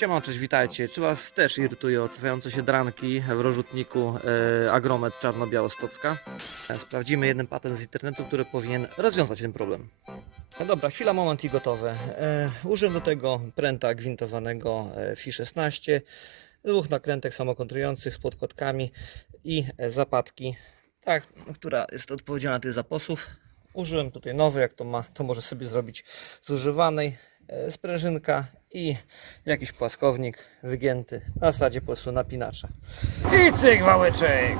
Siema, cześć, witajcie. Czy Was też irytują odsuwające się dranki w rozrzutniku e, Agromet Czarno-Białostocka? E, Sprawdzimy jeden patent z internetu, który powinien rozwiązać ten problem. No dobra, chwila, moment i gotowe. E, użyłem do tego pręta gwintowanego FI 16, dwóch nakrętek samokontrujących z podkładkami i zapadki, tak, która jest odpowiedzialna tych zaposów. Użyłem tutaj nowy, jak to ma, to może sobie zrobić z używanej. E, Sprężynka i jakiś płaskownik wygięty na zasadzie po prostu napinacza. I cyk wałeczek!